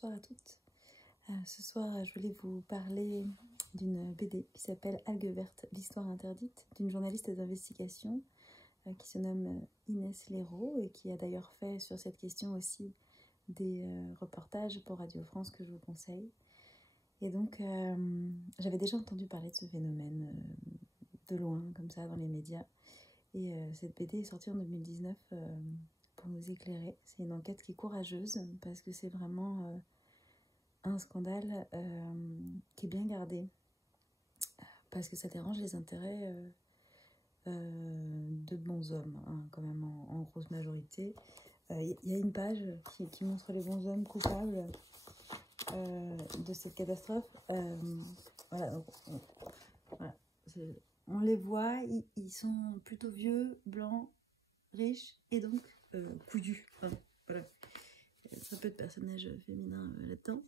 bonsoir à toutes. Ce soir, je voulais vous parler d'une BD qui s'appelle Algues vertes, l'histoire interdite, d'une journaliste d'investigation qui se nomme Inès Léraud et qui a d'ailleurs fait sur cette question aussi des reportages pour Radio France que je vous conseille. Et donc, j'avais déjà entendu parler de ce phénomène de loin, comme ça, dans les médias. Et cette BD est sortie en 2019 pour nous éclairer. C'est une enquête qui est courageuse parce que c'est vraiment un scandale qui est bien gardé. Parce que ça dérange les intérêts de bons hommes, hein, quand même en grosse majorité. Il y a une page qui montre les bons hommes coupables de cette catastrophe. Voilà, donc, voilà. On les voit, ils sont plutôt vieux, blancs, riches et donc couillus. Enfin, voilà. Très peu de personnages féminins là-dedans.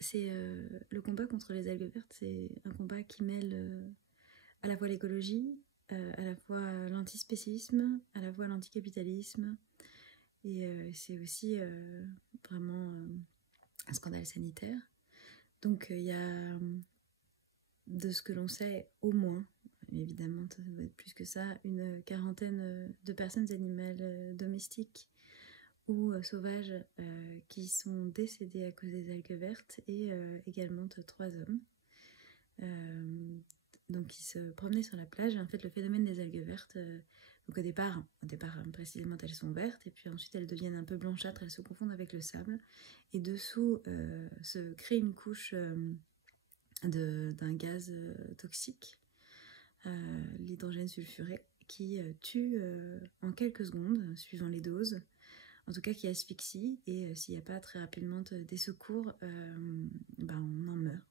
C'est le combat contre les algues vertes, c'est un combat qui mêle à la fois l'écologie, à la fois l'antispécisme, à la fois l'anticapitalisme, et c'est aussi vraiment un scandale sanitaire. Donc il y a, de ce que l'on sait, au moins, évidemment ça doit être plus que ça, une quarantaine de personnes animales domestiques ou sauvages qui sont décédés à cause des algues vertes, et également 3 hommes donc qui se promenaient sur la plage. En fait, le phénomène des algues vertes, donc au départ précisément elles sont vertes, et puis ensuite elles deviennent un peu blanchâtres, elles se confondent avec le sable, et dessous se crée une couche d'un gaz toxique, l'hydrogène sulfuré, qui tue en quelques secondes, suivant les doses, en tout cas qui asphyxie, et s'il n'y a pas très rapidement des secours, on en meurt.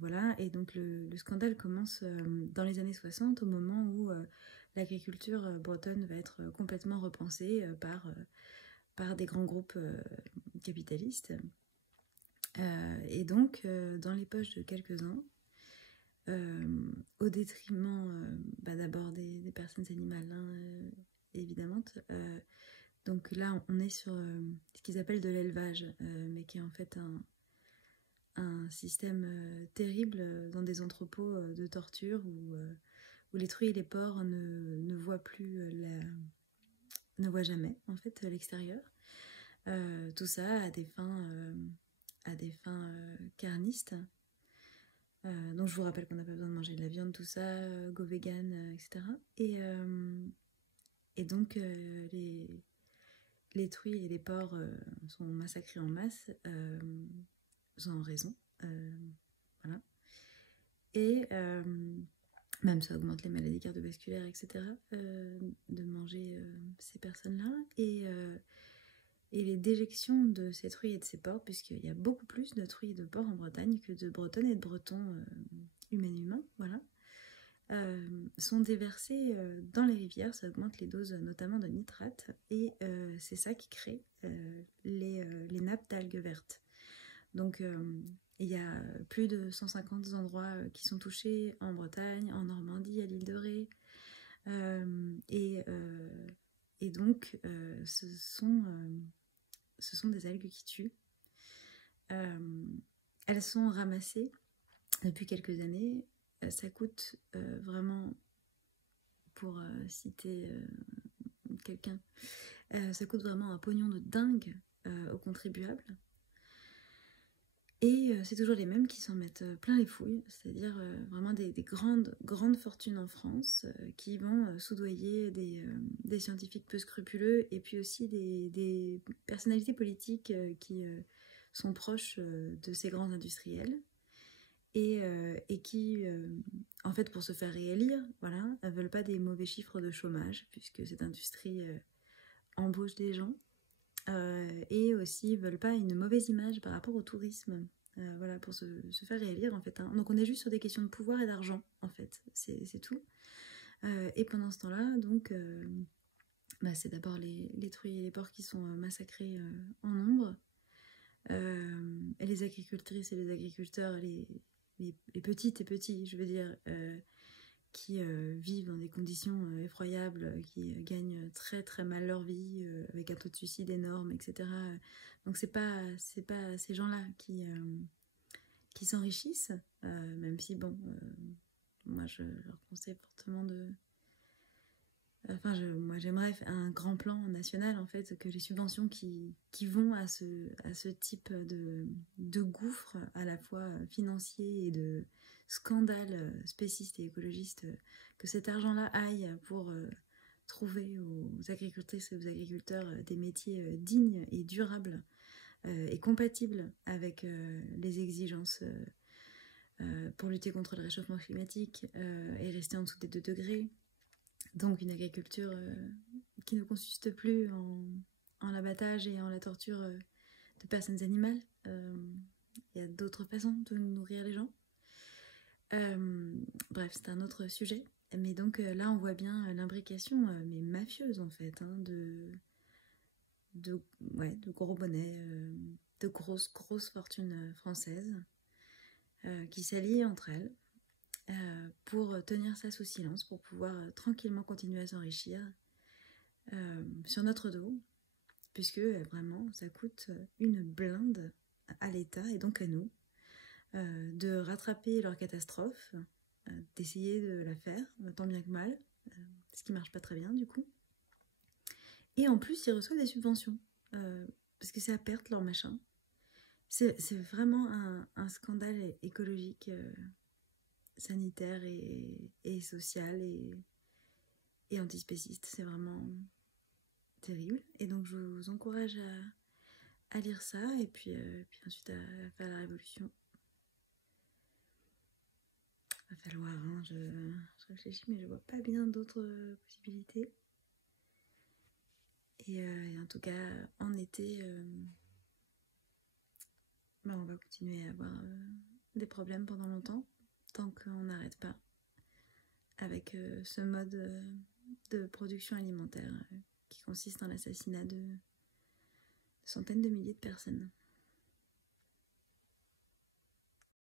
Voilà, et donc le scandale commence dans les années 60, au moment où l'agriculture bretonne va être complètement repensée par des grands groupes capitalistes. Et donc, dans les poches de quelques-uns, au détriment d'abord des personnes animales, hein, évidemment. Donc là, on est sur ce qu'ils appellent de l'élevage, mais qui est en fait un système terrible dans des entrepôts de torture où les truies et les porcs ne voient plus ne voient jamais en fait l'extérieur. Tout ça à des fins carnistes. Donc je vous rappelle qu'on n'a pas besoin de manger de la viande, tout ça, go vegan, etc. Et donc les truies et les porcs sont massacrés en masse sans raison. Voilà. Et même ça augmente les maladies cardiovasculaires, etc. De manger ces personnes-là. Et les déjections de ces truies et de ces porcs, puisqu'il y a beaucoup plus de truies et de porcs en Bretagne que de Bretonnes et de Bretons humains, voilà, sont déversées dans les rivières. Ça augmente les doses notamment de nitrate, et c'est ça qui crée les nappes d'algues vertes. Donc il y a plus de 150 endroits qui sont touchés en Bretagne, en Normandie, à l'île de Ré, et donc ce sont des algues qui tuent. Elles sont ramassées depuis quelques années. Ça coûte vraiment, pour citer quelqu'un, ça coûte vraiment un pognon de dingue aux contribuables. Et c'est toujours les mêmes qui s'en mettent plein les fouilles, c'est-à-dire vraiment des grandes fortunes en France qui vont soudoyer des scientifiques peu scrupuleux, et puis aussi des personnalités politiques qui sont proches de ces grands industriels, et qui, en fait, pour se faire réélire, voilà, ne veulent pas des mauvais chiffres de chômage, puisque cette industrie embauche des gens. Et aussi veulent pas une mauvaise image par rapport au tourisme, voilà, pour se faire réélire en fait, hein. Donc on est juste sur des questions de pouvoir et d'argent en fait, c'est tout. Et pendant ce temps-là, donc c'est d'abord les truies et les porcs qui sont massacrés en nombre, et les agricultrices et les agriculteurs, les petites et petits, je veux dire, qui vivent dans des conditions effroyables, qui gagnent très très mal leur vie, avec un taux de suicide énorme, etc. Donc c'est pas ces gens-là qui s'enrichissent, même si bon, moi je leur conseille fortement de... Enfin, moi j'aimerais un grand plan national en fait, que les subventions qui vont à ce type de gouffre à la fois financier et de scandale spéciste et écologiste, que cet argent-là aille pour trouver aux agricultrices et aux agriculteurs des métiers dignes et durables et compatibles avec les exigences pour lutter contre le réchauffement climatique et rester en dessous des 2 degrés. Donc une agriculture qui ne consiste plus en l'abattage et en la torture de personnes animales. Il y a d'autres façons de nourrir les gens. Bref, c'est un autre sujet. Mais donc là, on voit bien l'imbrication, mais mafieuse en fait, hein, de gros bonnets, de grosses fortunes françaises qui s'allient entre elles. Pour tenir ça sous silence, pour pouvoir tranquillement continuer à s'enrichir sur notre dos, puisque vraiment ça coûte une blinde à l'État et donc à nous de rattraper leur catastrophe, d'essayer de la faire tant bien que mal, ce qui marche pas très bien du coup. Et en plus ils reçoivent des subventions parce que c'est à perte leur machin. C'est vraiment un scandale écologique, sanitaire et social et antispéciste. C'est vraiment terrible. Et donc je vous encourage à lire ça et puis ensuite à faire la révolution. Va falloir, hein, je réfléchis, mais je vois pas bien d'autres possibilités. Et en tout cas, en été, on va continuer à avoir des problèmes pendant longtemps, tant qu'on n'arrête pas avec ce mode de production alimentaire qui consiste en l'assassinat de centaines de milliers de personnes.